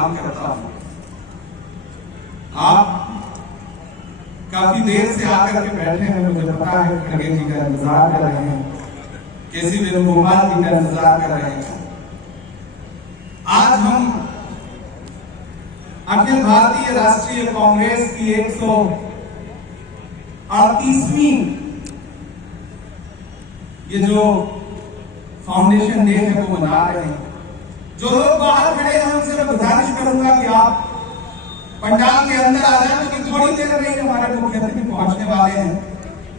सवाल करता हूं। आप काफी देर से आकर के बैठे हैं, मुझे पता है खड़गे जी का इंतजार कर रहे हैं, केसी वेणुगोपाल जी का इंतजार कर रहे हैं। आज हम अखिल भारतीय राष्ट्रीय कांग्रेस की 138वीं ये जो फाउंडेशन डे है वो मना रहे हैं। जो लोग बाहर खड़े हैं उनसे मैं गुजारिश करूंगा कि आप पंडाल के अंदर आ जाएं, क्योंकि थोड़ी देर में हमारे मुख्य अतिथि पहुंचने वाले हैं।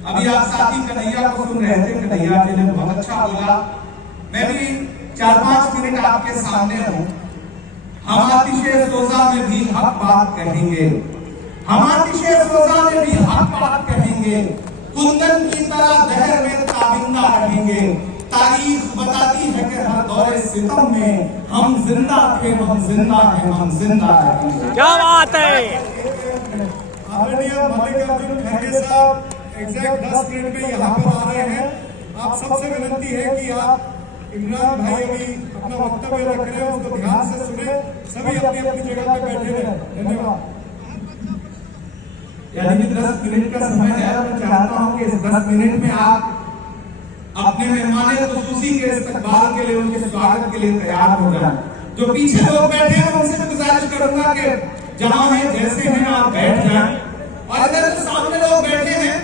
अभी आप साथी कन्हैया को सुन रहे थे, कन्हैया जी ने बहुत अच्छा बोला। मैं भी 4-5 मिनट आपके सामने हूं। हम आतिशे सोजा में भी हक बात कहेंगे, हम आतिशे सोजा में भी हक बात कहेंगे, कुंदन की तरह दहर में ताबिंदा रहेंगे। तारीख बताती है कि हर दौरे सितम में हम जिंदा थे, हम जिंदा हैं, हम जिंदा रहेंगे। क्या बात है। आदरणीय मल्लिकार्जुन खड़गे साहब एग्जैक्ट 10 मिनट में यहाँ पर आ रहे हैं। आप सबसे विनती है कि आप इमरान भाई अभी अपना वक्तव्य रख रहे हैं, उसको ध्यान से सुने। सभी अपनी अपनी जगह पे बैठे रहे। धन्यवाद। यानी कि 10 मिनट का समय है। मैं चाहता हूं कि इस 10 मिनट में आप अपने मेहमान खुसूसी के इस्तकबाल के लिए, उनके स्वागत के लिए तैयार हो जाएं। जो पीछे लोग बैठे हैं उनसे मैं गुजारिश करूंगा कि जहां हैं जैसे हैं आप बैठ जाएं। और इधर जो सामने लोग बैठे हैं,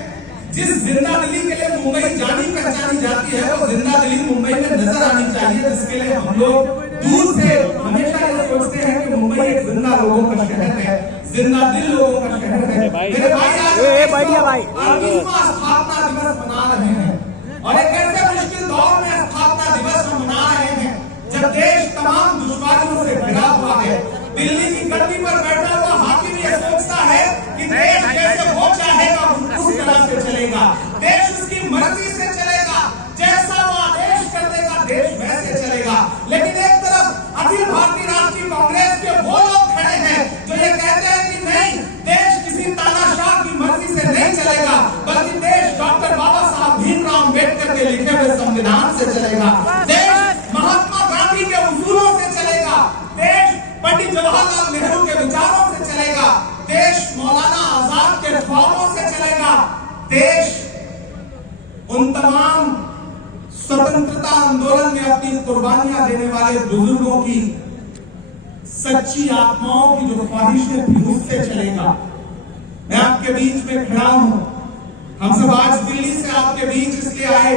जिस जिंदा दिली के लिए मुंबई जानी पहचानी जाती है, वो जिंदा दिली मुंबई में नजर आनी चाहिए, जिसके लिए हम लोग दूर से हमेशा ये सोचते हैं कि मुंबई एक जिंदा लोगों का शहर है, जिंदा दिल लोगों का शहर है। मेरे भाई आज 38वां स्थापना दिवस मना रहे हैं, और एक ऐसे मुश्किल दौर में स्थापना दिवस हम मना रहे हैं जब देश तमाम दुश्वारियों से घिरा हुआ है। दिल्ली की गद्दी पर बैठा हुआ हाकिम ये सोचता है कि देश जैसे वो चाहेगा उस तरह से चलेगा, देश उसकी मर्जी से चलेगा, जैसा वो आदेश कर देगा देश वैसे चलेगा। लेकिन एक तरफ अखिल भारतीय राष्ट्रीय कांग्रेस के वो लोग खड़े हैं जो ये कहते हैं कि नहीं, देश किसी तानाशाह की मर्जी से नहीं चलेगा, बल्कि देश डॉक्टर बाबा साहब भीमराव अम्बेडकर के लिखे हुए संविधान से चलेगा, देश महात्मा गांधी के उसूलों से चलेगा, देश पंडित जवाहरलाल नेहरू के विचारों से चलेगा, देश मौलाना आजाद के ख्वाबों से चलेगा, देश उन तमाम स्वतंत्रता आंदोलन में अपनी कुर्बानियां देने वाले बुजुर्गों की सच्ची आत्माओं की जो ख्वाहिशें थी उससे चलेगा। मैं आपके बीच में खड़ा हूं। हम सब आज दिल्ली से आपके बीच इसलिए आए,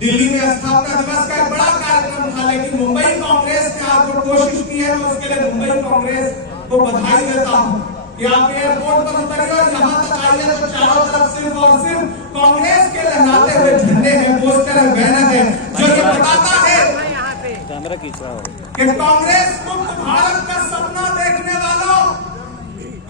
दिल्ली में स्थापना दिवस का एक बड़ा कार्यक्रम था, लेकिन मुंबई कांग्रेस ने आज जो कोशिश की है, तो उसके लिए मुंबई कांग्रेस को बधाई देता हूं कि आप एयरपोर्ट पर उतरिए और यहाँ तक आइए तो चारों तरफ सिर्फ और सिर्फ कांग्रेस के लहराते हुए झंडे हैं, पोस्टर है, बैनर है, जो ये बताता है कि कांग्रेस मुक्त भारत का सपना देखने वालों,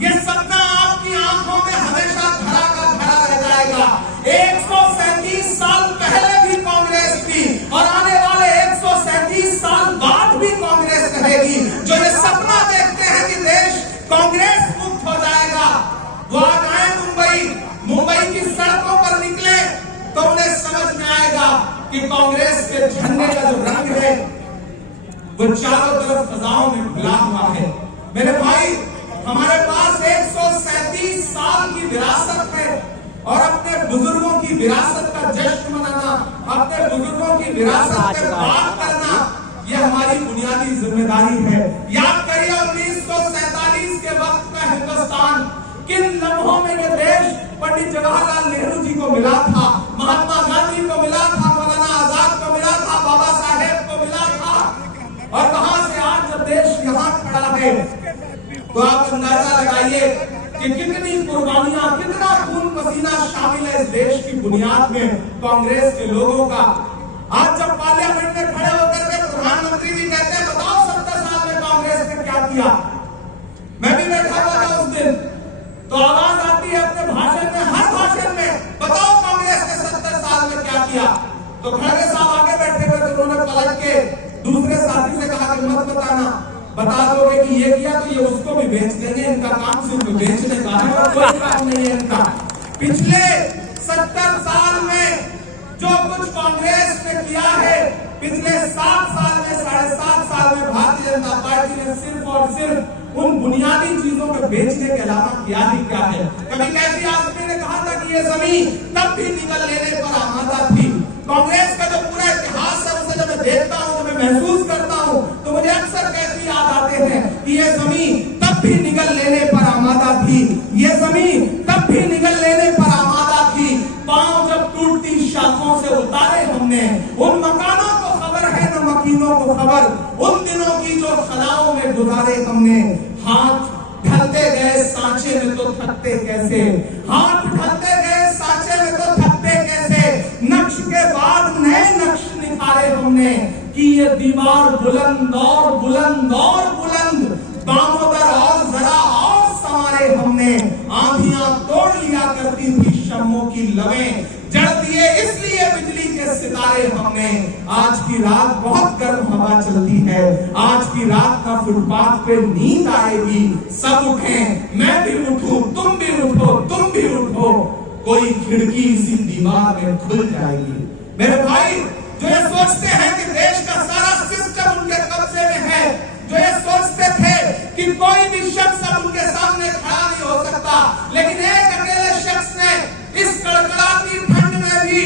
ये सपना आपकी आंखों में हमेशा धरा का धरा रह जाएगा। 137 साल पहले भी कांग्रेस थी और आने वाले 137 साल बाद भी कांग्रेस रहेगी। जो ये सपना देखते हैं कि देश कांग्रेस मुक्त हो जाएगा, वो आज आए मुंबई की सड़कों पर निकले तो उन्हें समझ में आएगा कि कांग्रेस के झंडे का जो रंग है वो चारों तरफ फजाओं में फैला हुआ है। मेरे भाई, हमारे पास 137 साल की विरासत है, और अपने बुजुर्गों की विरासत का जश्न मनाना, अपने बुजुर्गों की विरासत पर बात करना, यह हमारी बुनियादी जिम्मेदारी है। याद करिए 1947 के वक्त का हिंदुस्तान, किन लम्हों में यह देश पंडित जवाहरलाल नेहरू जी को मिला था, महात्मा गांधी को मिला था, मौलाना आजाद को मिला था, बाबा साहेब को मिला था, और वहां से आज जब देश यहाँ खड़ा है तो आप अंदाजा लगाइए कि कितनी कुर्बानियां, कितना खून पसीना शामिल है इस देश की बुनियाद में कांग्रेस के लोगों का। आज जब पार्लियामेंट में खड़े होकर के प्रधानमंत्री जी कहते हैं बताओ 70 साल में कांग्रेस ने क्या किया, मैं भी बैठा हुआ था उस दिन, तो आवाज आती है अपने भाषण में, हर भाषण में बताओ कांग्रेस ने 70 साल में क्या किया। तो खड़गे साहब आगे बैठे हुए थे, उन्होंने पलट के दूसरे साथी से कहा कि मत बताना, बता दोगे कि ये किया तो ये उसको भी बेच देंगे, इनका काम सिर्फ बेचने का है और कोई काम नहीं है इनका। पिछले 70 साल में जो कुछ कांग्रेस ने किया है, पिछले 7 साल में 7.5 साल में भारतीय जनता पार्टी ने सिर्फ और सिर्फ उन बुनियादी चीजों को बेचने के अलावा किया ही क्या है। कभी कैसी आदमी ने कहा था कि ये जमीन तब भी निकल लेने पर आमादा थी। कांग्रेस का जो पूरा इतिहास है उसे जब मैं देखता हूँ, जब मैं महसूस करता हूँ, तो मुझे अक्सर कैसे याद आते हैं कि ये जमीन तब भी निकल लेने पर आमादा थी, ये जमीन तब भी निकल लेने पर आमादा थी। पांव जब टूटती शाखों से उतारे हमने, उन मकानों को खबर है न मकीनों को खबर, उन दिनों की जो खलाओं में गुजारे हमने। हाथ ढलते गए सांचे में तो थकते कैसे, हाथ ढलते गए सांचे में तो थकते कैसे। नक्श के बाद नए नक्श निखारे हमने, कि ये दीवार बुलंद और बुलंद और बुलंद, दामोदर और जरा और संवारे हमने। आंधियां तोड़ लिया करती थी शम्मों की लवें, जड़ दिए इसलिए बिजली के सितारे हमने। आज की रात बहुत गर्म हवा चलती है, आज की रात का फुटपाथ पे नींद आएगी। सब उठें, मैं भी उठूं, तुम भी उठो, तुम भी उठो, कोई खिड़की इसी दीवार में खुल जाएगी। मेरे भाई, जो ये सोचते हैं कि देश का सारा सिस्टम उनके कब्जे में है, जो ये सोचते थे कि कोई भी शख्स अब उनके सामने खड़ा नहीं हो सकता, लेकिन एक अकेले शख्स ने इस कड़कड़ाती ठंड में भी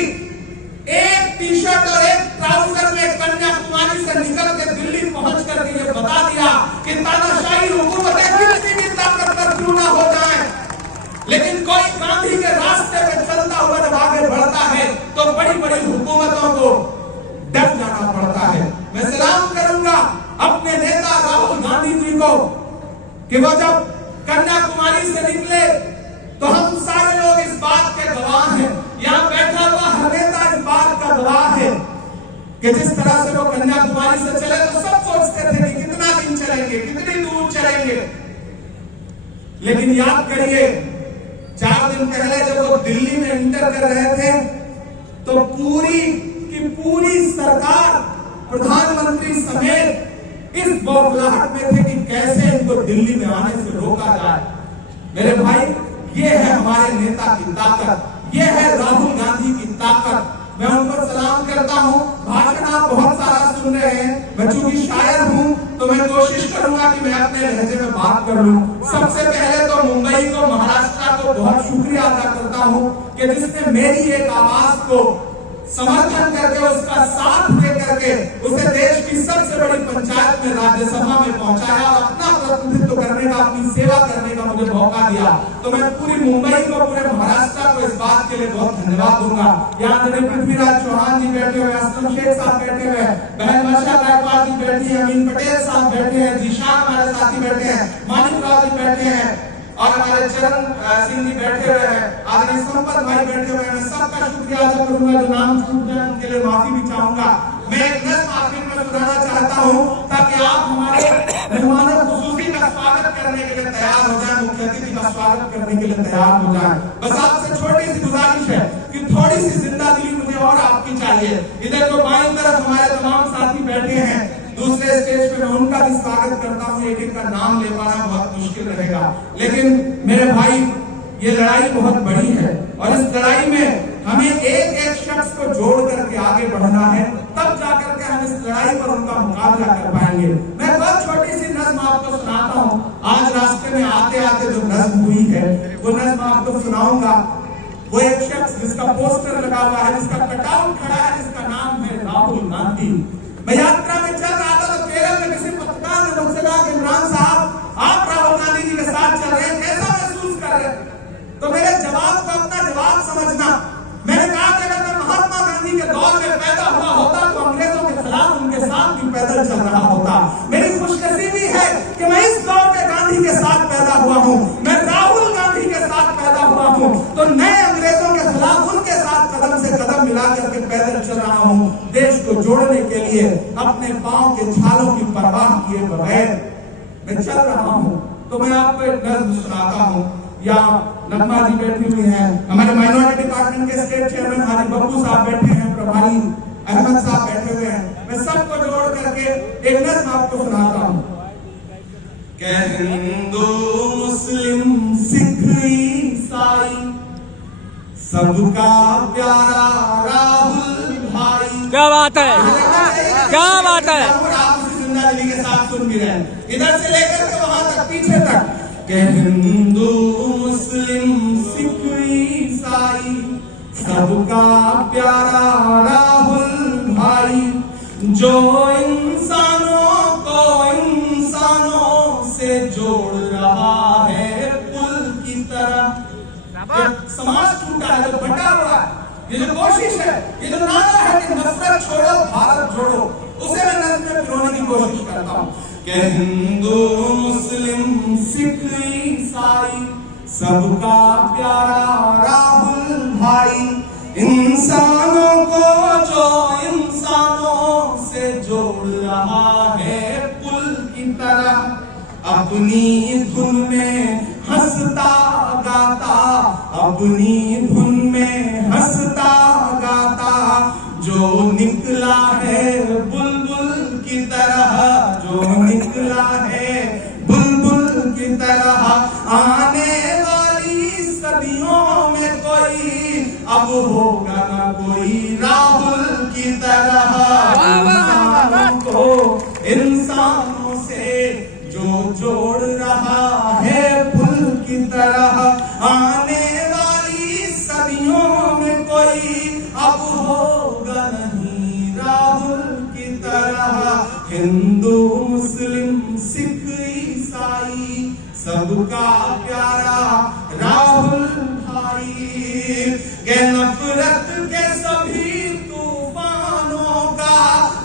एक टी-शर्ट और एक ट्राउजर में कन्याकुमारी से निकल के दिल्ली पहुंच करके ये बता दिया कि तानाशाही हुकूमतें कितनी भी ताकतवर क्यों ना हो जाएं, लेकिन कोई गांधी के रास्ते पे चलता हुआ जब आगे बढ़ता है तो बड़ी बड़ी हुकूमतों को डर जाना पड़ता है। मैं सलाम करूंगा अपने नेता राहुल गांधी जी को कि वो जब कन्याकुमारी से निकले तो हम सारे लोग इस बात के गवाह हैं, यहाँ बैठा हुआ हर नेता इस बात का गवाह है कि जिस तरह से वो कन्याकुमारी से चले तो सब सोचते थे कि कितना दिन चलेंगे, कितनी दूर चलेंगे। लेकिन याद करिए, 4 दिन पहले जब वो दिल्ली में इंटर कर रहे थे तो पूरी की पूरी सरकार, प्रधानमंत्री समेत इस बौखलाहट में थे कि कैसे इनको दिल्ली में आने से रोका जाए। मेरे भाई, ये है हमारे नेता की ताकत, ये है राहुल गांधी की ताकत। मैं उनको सलाम करता हूँ। भाषण आप बहुत सारा सुन रहे हैं, मैं चूंकि शायर हूँ तो मैं कोशिश करूंगा कि मैं अपने लहजे में बात कर लूं। सबसे पहले तो मुंबई को, महाराष्ट्र को बहुत शुक्रिया अदा करता हूँ कि जिसने मेरी एक आवाज को समर्थन करके, उसका साथ दे करके उसे देश की सबसे बड़ी पंचायत में, राज्यसभा में पहुंचाया और अपना प्रतिनिधित्व करने का, अपनी सेवा करने का मुझे मौका दिया। तो मैं पूरी मुंबई को, पूरे महाराष्ट्र को इस बात के लिए बहुत धन्यवाद दूंगा। यहाँ पृथ्वीराज चौहान जी बैठे हुए, असलम शेख साहब बैठे हुए, बहन वर्षा गायकवाड़ जी बैठी है, अमीन पटेल साहब बैठे हैं, जीशान हमारे साथी बैठे हैं, मानिक राव जी बैठे हैं और हमारे चरण सिंह जी बैठे हुए हैं, आदरणीय संपत भाई बैठे हुए हैं। मैं सबका शुक्रिया अदा करूंगा, जो नाम छूट जाए उनके लिए माफी भी चाहूंगा। मैं एक नज़्म आखिर में सुनाना चाहता हूं ताकि आप हमारे मेहमानों खुसूसी का स्वागत करने के लिए तैयार हो जाए, मुख्य अतिथि का स्वागत करने के लिए तैयार हो जाए। बस आपसे छोटी सी गुजारिश है कि थोड़ी सी जिंदा दिली मुझे और आपकी चाहिए। इधर जो बाईं तरफ हमारे तमाम साथी बैठे हैं, दूसरे स्टेज पे मैं उनका भी स्वागत करता हूँ। एक एक का नाम ले पाना बहुत मुश्किल रहेगा, लेकिन मेरे भाई, ये लड़ाई बहुत बड़ी है और इस लड़ाई में हमें एक एक शख्स को जोड़ करके आगे बढ़ना है, तब जाकर के हम इस लड़ाई पर उनका मुकाबला कर पाएंगे। मैं बहुत छोटी सी नज़्म आपको सुनाता हूँ। आज रास्ते में आते आते जो नज़्म हुई है वो नज़्म आपको सुनाऊंगा। वो एक शख्स जिसका पोस्टर लगा हुआ है, जिसका कटआउट खड़ा है, जिसका नाम है राहुल गांधी। मैं यात्रा में चल रहा था तो केरल में किसी पत्रकार ने मुझसे कहा कि इमरान साहब, आप राहुल गांधी जी के साथ चल रहे हैं, कैसा महसूस कर रहे हैं? तो मेरे जवाब को अपना जवाब समझना। मैंने कहा कि अगर मैं महात्मा गांधी के दौर में पैदा हुआ होता तो अंग्रेजों के खिलाफ उनके साथ भी पैदल चल रहा होता। मेरी खुशनसीबी है कि मैं इस दौर के गांधी के साथ पैदा हुआ हूँ, मैं राहुल गांधी के साथ पैदा हुआ हूँ, तो नए अंग्रेजों के खिलाफ उनके साथ कदम से कदम मिला करके पैदल चल रहा हूँ, देश को जोड़ने के लिए अपने पांव के छालों की परवाह किए बगैर मैं चल रहा हूँ। तो मैं आपको एक नज़्म सुनाता हूँ। यहाँ नगमा जी बैठी हुई हैं, हमारे माइनॉरिटी डिपार्टमेंट के स्टेट चेयरमैन हाजी बब्बू साहब बैठे हैं, प्रभारी अहमद साहब बैठे हुए हैं। मैं सबको जोड़ करके एक नज़्म आपको सुनाता हूँ। हिंदू मुस्लिम सिख ईसाई सबका प्यारा राहुल भाई। क्या बात है। आता है। और आप उसी जिंदा दिली के साथ सुन भी रहे हैं, इधर से लेकर के वहां तक पीछे तक के हिंदू मुस्लिम सिख ईसाई सबका प्यारा राहुल भाई, जो इंसानों को इंसानों से जोड़ रहा है पुल की तरह। समाज टूटा है, जो बटा हुआ है, ये जो कोशिश है, ये जो नारा है कि नफरत छोड़ो भारत जोड़ो, उसे मैं नजर में पिरोने की कोशिश करता हूं कि हिंदू मुस्लिम सिख ईसाई सबका प्यारा राहुल भाई, इंसानों को जो इंसानों से जोड़ रहा है पुल की तरह। अपनी धुन में हंसता गाता, अपनी धुन में हंसता गाता, जो निकला है बुलबुल की तरह, जो निकला है बुलबुल की तरह। आने वाली सदियों में कोई अब होगा ना कोई राहुल की तरह। इंसानों को इंसानों से जो जोड़ रहा है पुल की तरह। आने वाली सदियों में कोई अब होगा नहीं राहुल की तरह। हिंदू मुस्लिम सिख ईसाई सबका प्यारा राहुल भाई, के नफरत के सभी तूफानों का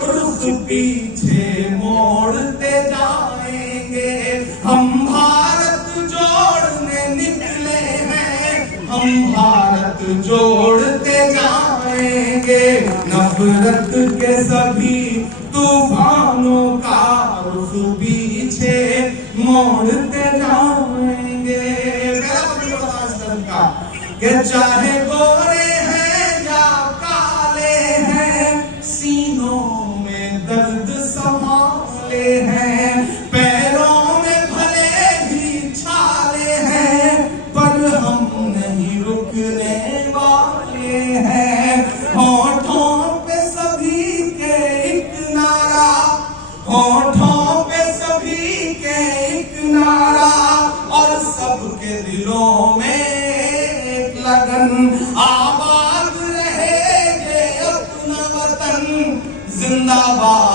रुख पीछे मोड़ते जाएंगे। हम भारत जोड़ने निकले हैं, हम भारत जोड़ते जाएंगे। नफरत के सभी तूफानों का रुख पीछे मोड़ते जाएंगे। कि चाहे गोरे हैं या काले हैं, सीनों में दर्द संभाले हैं, पैरों में भले ही छाले हैं, पर हम नहीं रुकने वाले हैं। होठों पे सभी के एक नारा, होठों पे सभी के एक नारा, और सबके दिलों में लगन। आबाद रहेंगे अपना वतन, जिंदाबाद